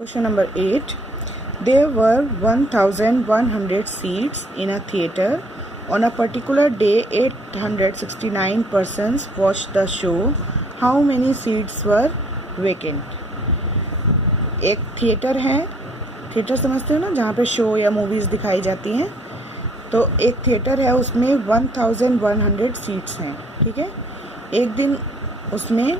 Question number 8. There were 1,100 seats in a theatre. On a particular day, 869 persons watched the show. How many seats were vacant? एक theatre है, theatre समझते हो ना, जहाँ पे show या मूवीज़ दिखाई जाती हैं. तो एक थिएटर है, उसमें 1,100 सीट्स हैं. ठीक है. एक दिन उसमें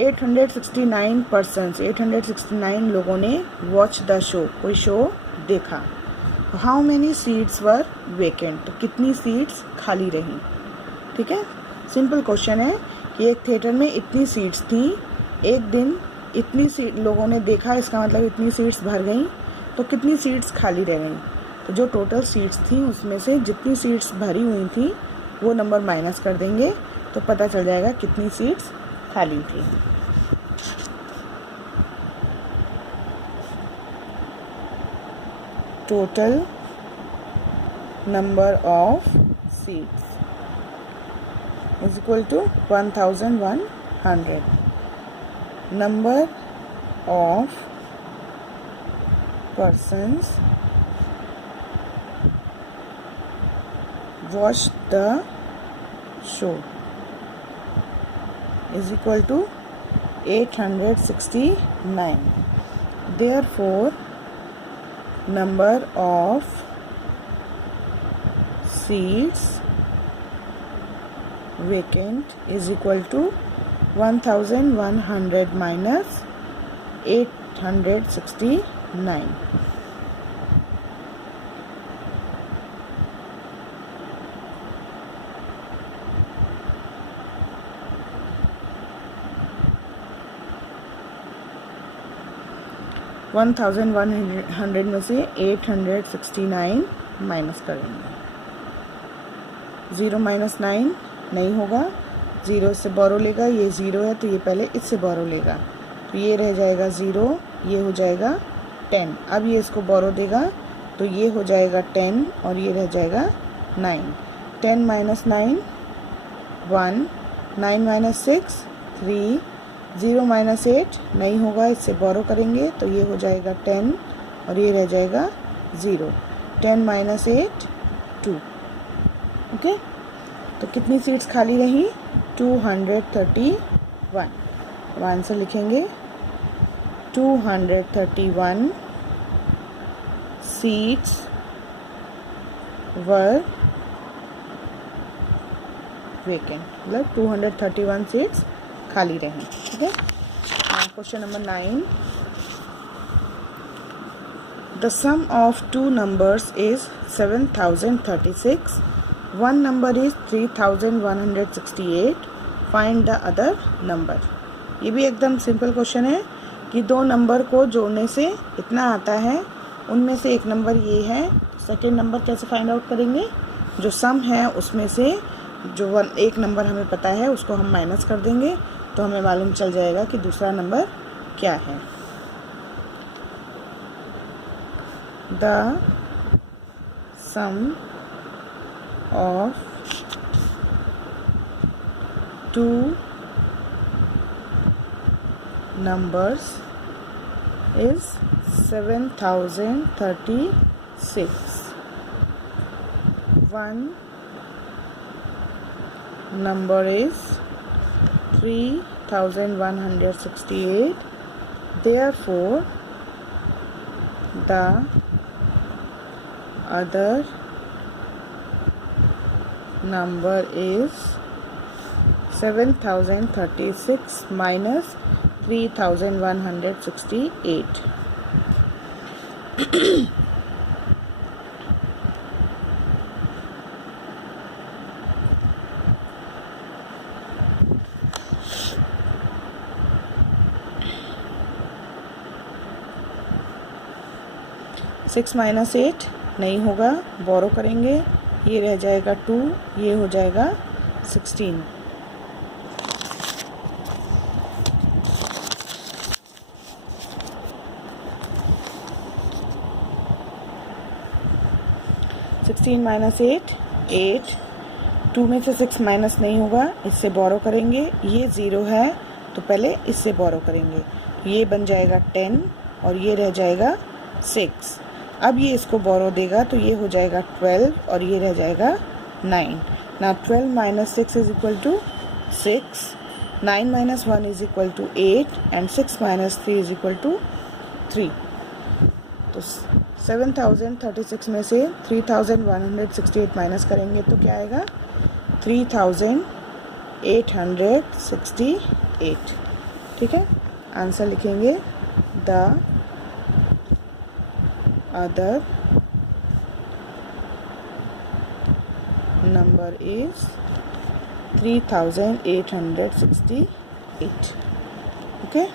869 पर्सन्स 869 लोगों ने वॉच द शो, कोई शो देखा. How many seats were vacant, तो कितनी सीट्स खाली रहीं. ठीक है. सिंपल क्वेश्चन है कि एक थिएटर में इतनी सीट्स थी, एक दिन इतनी सीट लोगों ने देखा, इसका मतलब इतनी सीट्स भर गई, तो कितनी सीट्स खाली रह गई. तो जो टोटल सीट्स थी उसमें से जितनी सीट्स भरी हुई थी वो नंबर माइनस कर देंगे, तो पता चल जाएगा कितनी सीट्स खाली थी. Total number of seats is equal to 1,100. Number of persons watched the show is equal to 869. Therefore, number of seats vacant is equal to 1,100 minus 869. One 1,100 में से 869 माइनस करेंगे. 0 माइनस 9 नहीं होगा, 0 से बोरो लेगा, ये 0 है तो ये पहले इससे बोरो लेगा, तो ये रह जाएगा 0, ये हो जाएगा 10. अब ये इसको बोरो देगा तो ये हो जाएगा 10 और ये रह जाएगा 9. 10 माइनस 9 1, 9 माइनस 6 3, 0 माइनस 8 नहीं होगा, इससे बोरो करेंगे तो ये हो जाएगा 10 और ये रह जाएगा 0. 10 माइनस 8 2. ओके. तो कितनी सीट्स खाली रही? 231. अब आंसर लिखेंगे. 231 सीट्स वर वेकेंट, मतलब 231 सीट्स खाली रहें. ठीक है. Question number 9. The sum of two numbers is 7,036. One number is 3,168. Find the other number. ये भी एकदम सिंपल क्वेश्चन है कि दो नंबर को जोड़ने से इतना आता है, उनमें से एक नंबर ये है. सेकेंड नंबर कैसे फाइंड आउट करेंगे? जो सम है उसमें से जो एक नंबर हमें पता है उसको हम माइनस कर देंगे, तो हमें मालूम चल जाएगा कि दूसरा नंबर क्या है. The sum of two numbers is 7,036. One number is 3,168. Therefore, the other number is 7,036 minus 3,168. 6 minus 8 नहीं होगा, बोरो करेंगे, ये रह जाएगा 2, ये हो जाएगा 16. 16 माइनस 8 8. 2 में से 6 माइनस नहीं होगा, इससे बोरो करेंगे, ये 0 है तो पहले इससे बोरो करेंगे, ये बन जाएगा 10 और ये रह जाएगा 6। अब ये इसको बोरो देगा तो ये हो जाएगा 12 और ये रह जाएगा 9। ना 12 minus 6 is equal to 6, 9 minus 1 is equal to 8 and 6 minus 3 is equal to 3। तो 7036 में से 3168 माइनस करेंगे तो क्या आएगा 3868। ठीक है, आंसर लिखेंगे the other number is 3868. Okay,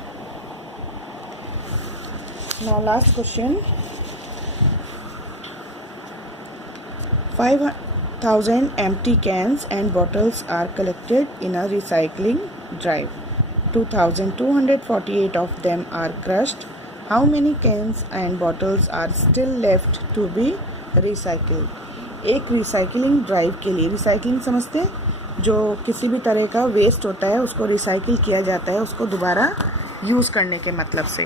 now last question. 5,000 empty cans and bottles are collected in a recycling drive. 2,248 of them are crushed. How many cans and bottles are still left to be recycled? एक recycling drive के लिए, recycling समझते हैं, जो किसी भी तरह का वेस्ट होता है उसको रिसाइकिल किया जाता है, उसको दोबारा यूज़ करने के मतलब से।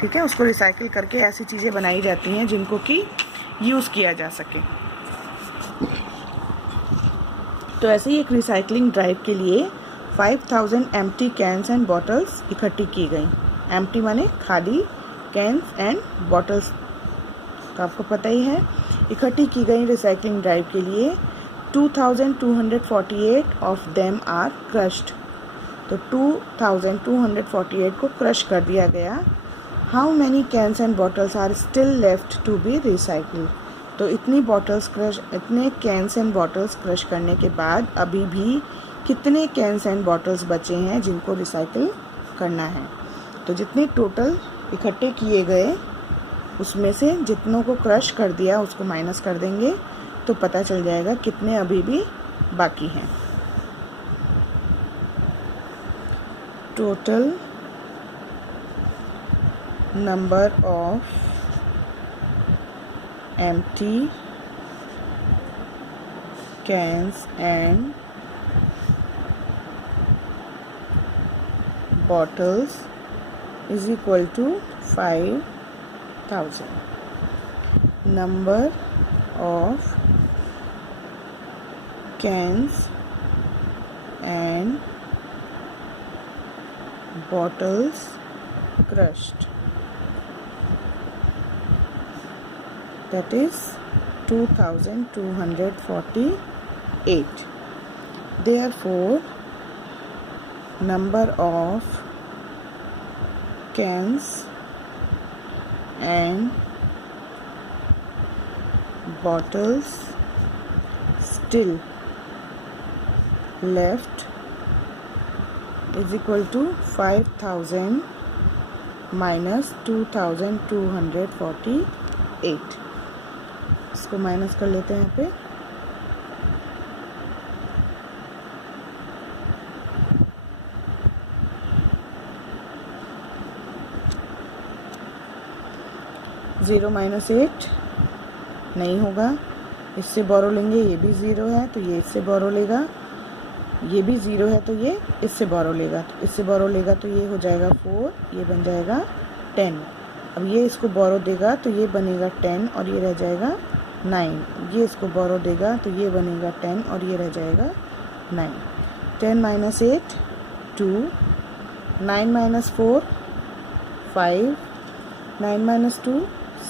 ठीक है, उसको रिसाइकिल करके ऐसी चीज़ें बनाई जाती हैं जिनको कि यूज़ किया जा सके। तो ऐसे ही एक रिसाइकलिंग ड्राइव के लिए 5000 एम्प्टी कैंस एंड बॉटल्स इकट्ठी की गई। एम्प्टी माने खाली, कैंस एंड बॉटल्स तो आपको पता ही है। इकट्ठी की गई रिसाइकलिंग ड्राइव के लिए 2248 ऑफ देम आर क्रश्ड। तो 2248 को क्रश कर दिया गया। How many cans and bottles are still left to be recycled? तो इतने कैंस एंड बॉटल्स क्रश करने के बाद अभी भी कितने कैंस एंड बॉटल्स बचे हैं जिनको रिसाइकिल करना है। तो जितने टोटल इकट्ठे किए गए उसमें से जितनों को क्रश कर दिया उसको माइनस कर देंगे तो पता चल जाएगा कितने अभी भी बाकी हैं। Total number of empty cans and bottles is equal to 5000. Number of cans and bottles crushed, that is 2248. Therefore, number of cans and bottles still left is equal to 5000 minus 2248. इसको माइनस कर लेते हैं यहाँ पे। Zero minus 8 नहीं होगा, इससे बोरो लेंगे, ये भी ज़ीरो है तो ये इससे बोरो लेगा, ये भी ज़ीरो है तो ये इससे बोरो लेगा, तो इससे बोरो लेगा तो ये हो जाएगा 4, ये बन जाएगा 10। अब ये इसको बोरो देगा तो ये बनेगा 10 और ये रह जाएगा 9। ये इसको बोरो देगा तो ये बनेगा 10 और ये रह जाएगा 9। 10 minus 8 2, 9 minus 4 5, 9 minus 2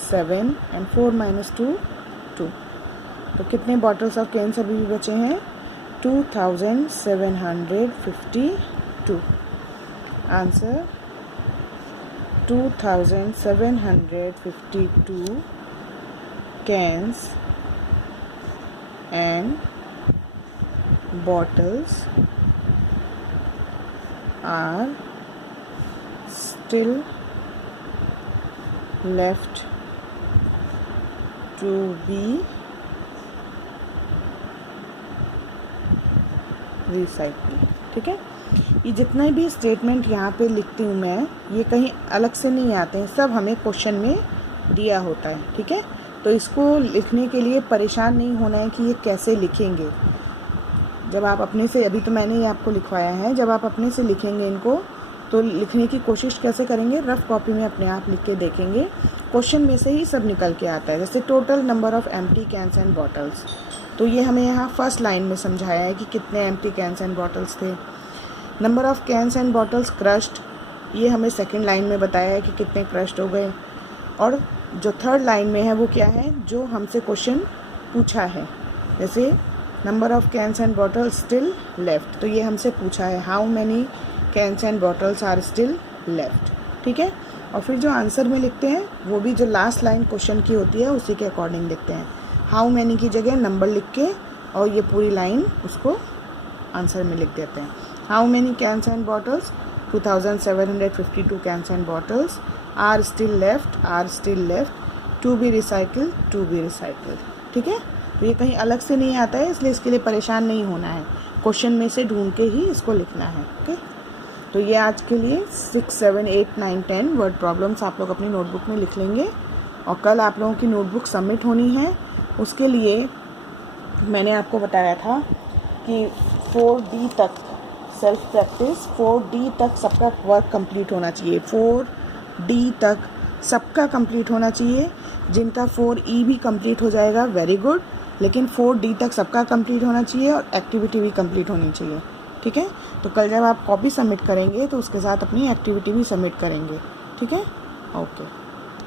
7 and 4 minus 2 2। तो कितने बॉटल्स ऑफ कैंस अभी भी बचे हैं? 2752। Answer 2752 cans and bottles are still left to be recycled। ठीक है, ये जितना भी स्टेटमेंट यहाँ पे लिखती हूँ मैं, ये कहीं अलग से नहीं आते हैं, सब हमें क्वेश्चन में दिया होता है। ठीक है, तो इसको लिखने के लिए परेशान नहीं होना है कि ये कैसे लिखेंगे। जब आप अपने से, अभी तो मैंने ये आपको लिखवाया है, जब आप अपने से लिखेंगे इनको तो लिखने की कोशिश कैसे करेंगे, रफ कॉपी में अपने आप लिख के देखेंगे, क्वेश्चन में से ही सब निकल के आता है। जैसे total number of empty cans and bottles, तो ये हमें यहाँ फर्स्ट लाइन में समझाया है कि कितने एम्प्टी कैंस एंड बॉटल्स थे। Number of cans and bottles crushed, ये हमें सेकेंड लाइन में बताया है कि कितने क्रश्ड हो गए। और जो थर्ड लाइन में है वो क्या है, जो हमसे क्वेश्चन पूछा है। जैसे number of cans and bottles still left, तो ये हमसे पूछा है how many cans and bottles are still left, ठीक है। और फिर जो आंसर में लिखते हैं वो भी जो लास्ट लाइन क्वेश्चन की होती है उसी के अकॉर्डिंग लिखते हैं। हाउ मैनी की जगह नंबर लिख के और ये पूरी लाइन उसको आंसर में लिख देते हैं। How many cans and bottles, 2752 cans and bottles are still left to be recycled, ठीक है। तो ये कहीं अलग से नहीं आता है, इसलिए इसके लिए परेशान नहीं होना है, क्वेश्चन में से ढूंढ के ही इसको लिखना है, ओके। तो ये आज के लिए 6, 7, 8, 9, 10 वर्ड प्रॉब्लम्स आप लोग अपनी नोटबुक में लिख लेंगे। और कल आप लोगों की नोटबुक सबमिट होनी है, उसके लिए मैंने आपको बताया था कि 4D तक सेल्फ प्रैक्टिस, 4D तक सबका वर्क कंप्लीट होना चाहिए, 4D तक सबका कंप्लीट होना चाहिए। जिनका 4E भी कंप्लीट हो जाएगा वेरी गुड, लेकिन 4D तक सबका कंप्लीट होना चाहिए और एक्टिविटी भी कंप्लीट होनी चाहिए, ठीक है। तो कल जब आप कॉपी सबमिट करेंगे तो उसके साथ अपनी एक्टिविटी भी सबमिट करेंगे, ठीक है, ओके।